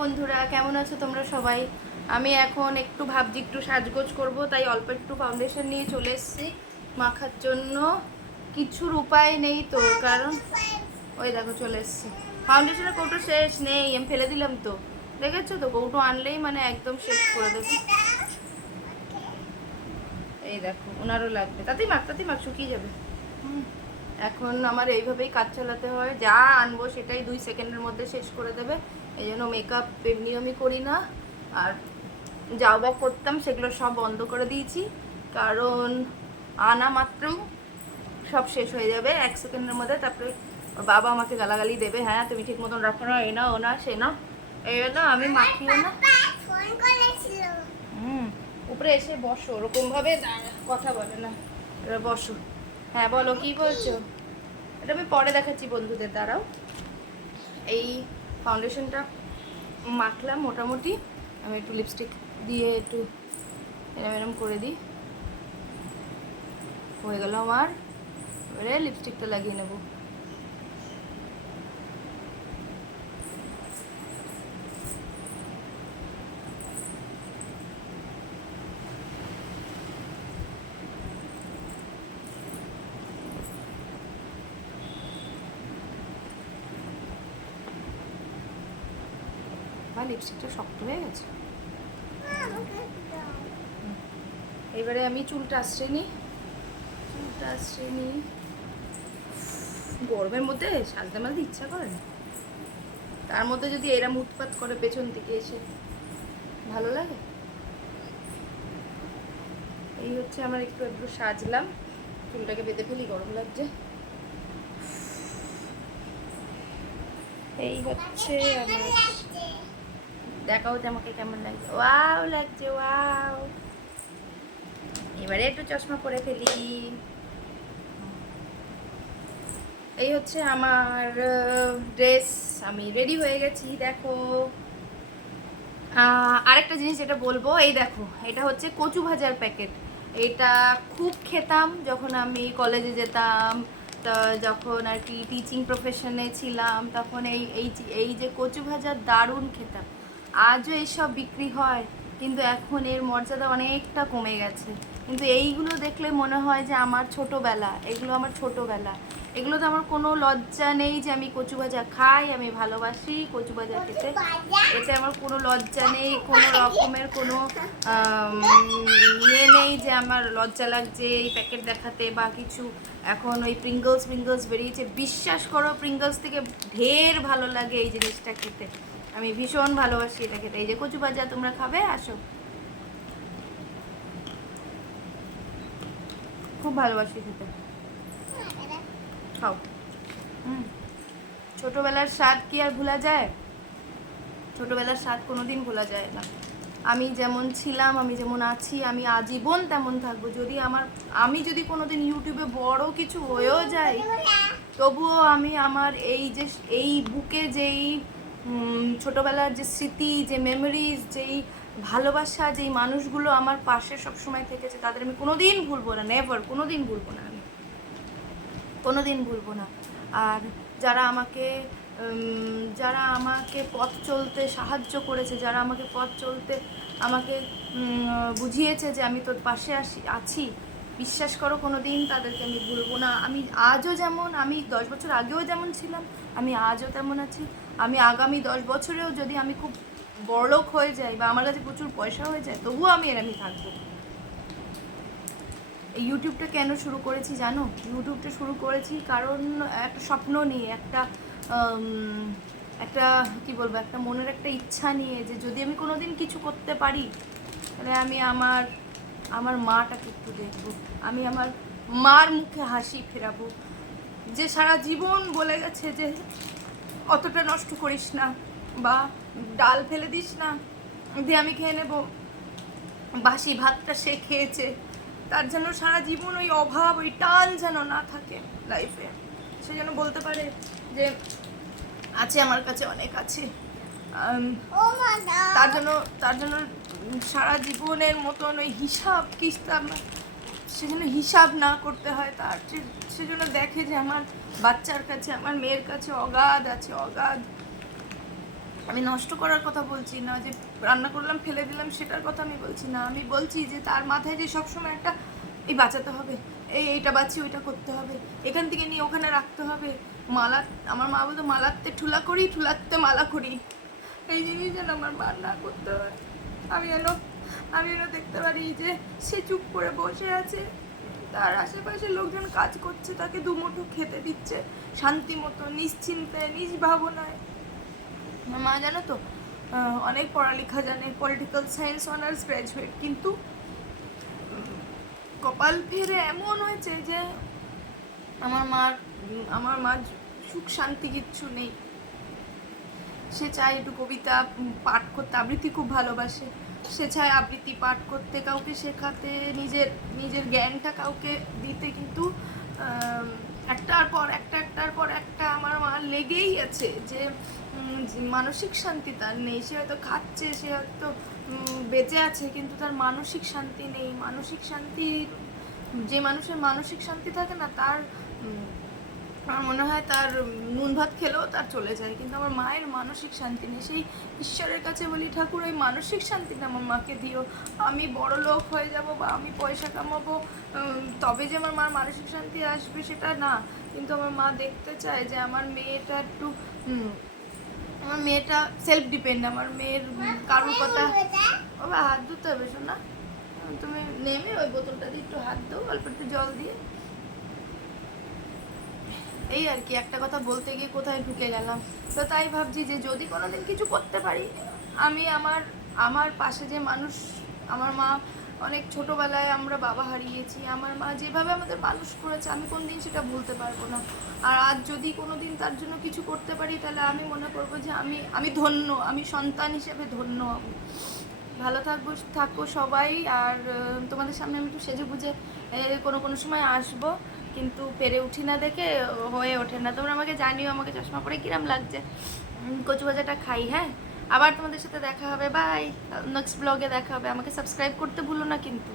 বন্ধুরা, কেমন আছো তোমরা সবাই? আমি এখন একটু ভাবছি একটু সাজগোজ করব, তাই অল্প একটু ফাউন্ডেশন নিয়ে চলে এসেছি মাখার জন্য। কিছুর উপায় নেই তো, কারণ ওই দেখো চলে এসেছি। ফাউন্ডেশনের কৌটো শেষ নেই, আমি ফেলে দিলাম তো। দেখেছো তো, কৌটো আনলেই মানে একদম শেষ করে দেবে। এই দেখো, ওনারও লাগবে, তাতেই মাখ শুকিয়ে যাবে। এখন আমার এইভাবেই কাজ চালাতে হয়, যা আনবো সেটাই 2 সেকেন্ডের মধ্যে শেষ করে দেবে। এই জন্য মেকআপ এমনি আমি করি না, আর যাও বা করতাম সেগুলো সব বন্ধ করে দিয়েছি, কারণ আনা মাত্র সব শেষ হয়ে যাবে 1 সেকেন্ডের মধ্যে। তারপরে বাবা আমাকে গালাগালি দেবে, হ্যাঁ তুমি ঠিক মতন রাখো না, এই না ও না সে না। এই জন্য আমি মাখিও না। উপরে এসে বসো, ওরকম ভাবে কথা বলে না, এবার বসো। হ্যাঁ বলো, কি বলছো? এটা আমি পরে দেখাচ্ছি বন্ধুদের, দ্বারাও। এই ফাউন্ডেশনটা মাখলাম মোটামুটি। আমি একটু লিপস্টিক দিয়ে একটু এরম এরম করে দিই, হয়ে গেল আমার। এবারে লিপস্টিকটা লাগিয়ে নেব। বা লিপস্টিকটা শক্ত হয়ে গেছে। এবারে আমি চুলটা আশ্রয় নিই। গরমের মধ্যে সাজতে মালতে ইচ্ছা করে না, তার মধ্যে যদি এরম উৎপাত করে পেছন থেকে এসে, ভালো লাগে? এই হচ্ছে আমার, একটু একটু সাজলাম, চুলটাকে বেঁধে ফেলি, গরম লাগছে। এই হচ্ছে আমার, দেখাও যে আমাকে কেমন লাগছে। ওয়াও লাগছে, ওয়াও। এবারে একটু চশমা পরে ফেলি। এই হচ্ছে আমার ড্রেস, আমি রেডি হয়ে গেছি দেখো। আরেকটা জিনিস যেটা বলবো, এই দেখো, এটা হচ্ছে কচু ভাজার প্যাকেট। এটা খুব খেতাম যখন আমি কলেজে যেতাম, তা যখন আর কি টিচিং প্রফেশনে ছিলাম, তখন এই যে কচু ভাজা দারুণ খেতাম। আজও এইসব বিক্রি হয়, কিন্তু এখন এর মর্যাদা অনেকটা কমে গেছে। কিন্তু এইগুলো দেখলে মনে হয় যে আমার ছোটোবেলা, এগুলো আমার ছোটোবেলা। এগুলোতে আমার কোনো লজ্জা নেই যে আমি কচু ভাজা খাই, আমি ভালোবাসি কচু ভাজা খেতে। এতে আমার কোনো লজ্জা নেই, কোনো রকমের কোনো ইয়ে নেই যে আমার লজ্জা লাগছে এই প্যাকেট দেখাতে বা কিছু। এখন ওই প্রিঙ্গলস বেরিয়েছে, বিশ্বাস করো প্রিঙ্গলস থেকে ঢের ভালো লাগে এই জিনিসটা খেতে। আমি ভীষণ ভালোবাসি এটা খেতে। এই যে কচু ভাজা, তোমরা খাবে? আসো, খুব ভালোবাসি খেতে, খাও। ছোটোবেলার স্বাদ কি আর ভোলা যায়? ছোটোবেলার স্বাদ কোনোদিন ভোলা যায় না। আমি যেমন ছিলাম, আমি যেমন আছি, আমি আজীবন তেমন থাকবো। আমি যদি কোনোদিন ইউটিউবে বড় কিছু হয়েও যাই, তবুও আমি আমার এই বুকে যেই ছোটোবেলার যে স্মৃতি, যে মেমোরিজ, যেই ভালোবাসা, যেই মানুষগুলো আমার পাশে সবসময় থেকেছে, তাদের আমি কোনোদিন ভুলবো না, নেভার, কোনোদিন ভুলবো না, আমি কোনোদিন ভুলবো না। আর যারা আমাকে পথ চলতে সাহায্য করেছে, যারা আমাকে পথ চলতে আমাকে বুঝিয়েছে যে আমি তোর পাশে আছি, বিশ্বাস করো কোনোদিন তাদেরকে আমি ভুলবো না। আমি আজও যেমন, আমি 10 বছর আগেও যেমন ছিলাম, আমি আজও তেমন আছি। আমি আগামী 10 বছরেও যদি আমি খুব বড়লোক হয়ে যাই বা আমার কাছে প্রচুর পয়সা হয়ে যায়, তবুও আমি এরমই থাকবো। এই ইউটিউবটা কেন শুরু করেছি জানো? ইউটিউবটা শুরু করেছি কারণ একটা স্বপ্ন নিয়ে, একটা কি বলবো, একটা মনের একটা ইচ্ছা নিয়ে, যে যদি আমি কোনোদিন কিছু করতে পারি, তাহলে আমি আমার মাটাকে একটু দেখবো, আমি আমার মার মুখে হাসি ফেরাবো, যে সারা জীবন বলে গেছে যে অতটা নষ্ট করিস না, বা ডাল ফেলে দিস না, দিয়ে আমি খেয়ে নেবো, বাসি ভাতটা সে খেয়েছে, তার যেন সারা জীবন ওই অভাব, ওই টান যেন না থাকে লাইফে। সে যেন বলতে পারে যে আছে, আমার কাছে অনেক আছে। তার জন্য সারা জীবনের মতন ওই হিসাব কিস্তাব সে যেন হিসাব না করতে হয় তার। সে যেন দেখে যে আমার বাচ্চার কাছে, আমার মেয়ের কাছে অগাধ আছে, অগাধ আমি নষ্ট করার কথা বলছি না, যে রান্না করলাম ফেলে দিলাম সেটার কথা আমি বলছি না। আমি বলছি যে তার মাথায় যে সবসময় একটা এই বাঁচাতে হবে, এইটা বাঁচি ওইটা করতে হবে, এখান থেকে নিয়ে ওখানে রাখতে হবে, মালা, আমার মা বলতো মালাতে ঠুলা করি ঠুলাতে মালা করি, এই জিনিস যেন আমার মা না করতে হয়। আমি যেন দেখতে পারি যে সে চুপ করে বসে আছে, তার আশেপাশে লোকজন কাজ করছে, তাকে দুমুঠো খেতে দিচ্ছে শান্তি মতো, নিশ্চিন্তে, নিজ ভাবনায়। আমার মা জানো তো অনেক পড়ালেখা জানে, পলিটিক্যাল সায়েন্স অনার্স গ্র্যাজুয়েট, কিন্তু কপাল ফেরে এমন হয়েছে যে আমার মার সুখ শান্তি কিচ্ছু নেই। সে চায় একটু কবিতা পাঠ করতে, আবৃত্তি খুব ভালোবাসে, সে চায় আবৃত্তি পাঠ করতে, কাউকে শেখাতে, নিজের জ্ঞানটা কাউকে দিতে, কিন্তু একটার পর একটা আমার মা লেগেই আছে যে মানসিক শান্তি তার নেই। সে হয়তো খাচ্ছে, সে হয়তো বেঁচে আছে, কিন্তু তার মানসিক শান্তি নেই। মানসিক শান্তি, যে মানুষের মানসিক শান্তি থাকে না, তার আমার মনে হয় তার নুন ভাত খেলেও তার চলে যায়, কিন্তু আমার মায়ের মানসিক শান্তি নেই। সেই ঈশ্বরের কাছে বলি, ঠাকুর ওই মানসিক শান্তিটা আমার মাকে দিও। আমি বড় লোক হয়ে যাব বা আমি পয়সা কামাবো তবে যে আমার মার মানসিক শান্তি আসবে সেটা না, কিন্তু আমার মা দেখতে চায় যে আমার মেয়েটা একটু আমার মেয়েটা সেলফ ডিপেন্ড, আমার মেয়ের কারোর কথা। বাবা হাত ধুতে হবে শোনা, তুমি নেমে ওই বোতলটা দিয়ে একটু হাত দাও, অল্প একটু জল দিয়ে। এই আর কি, একটা কথা বলতে গিয়ে কোথায় ঢুকে গেলাম। তো তাই ভাবছি যে যদি কোনোদিন কিছু করতে পারি, আমি আমার পাশে যে মানুষ, আমার মা অনেক ছোটোবেলায় আমরা বাবা হারিয়েছি, আমার মা যেভাবে আমাদের মানুষ করেছে আমি কোনদিন সেটা ভুলতে পারবো না। আর আজ যদি কোনোদিন তার জন্য কিছু করতে পারি, তাহলে আমি মনে করবো যে আমি ধন্য, আমি সন্তান হিসেবে ধন্য হব। ভালো থাকো সবাই। আর তোমাদের সামনে আমি একটু সেজে বুঝে কোনো সময় আসবো, কিন্তু পেরে উঠি না দেখে হয়ে ওঠে না। তোমরা আমাকে জানিও আমাকে চশমা পরে কিরম লাগছে। কচু ভাজাটা খাই, হ্যাঁ, আবার তোমাদের সাথে দেখা হবে, বাই, নেক্সট ব্লগে দেখা হবে। আমাকে সাবস্ক্রাইব করতে ভুলো না কিন্তু।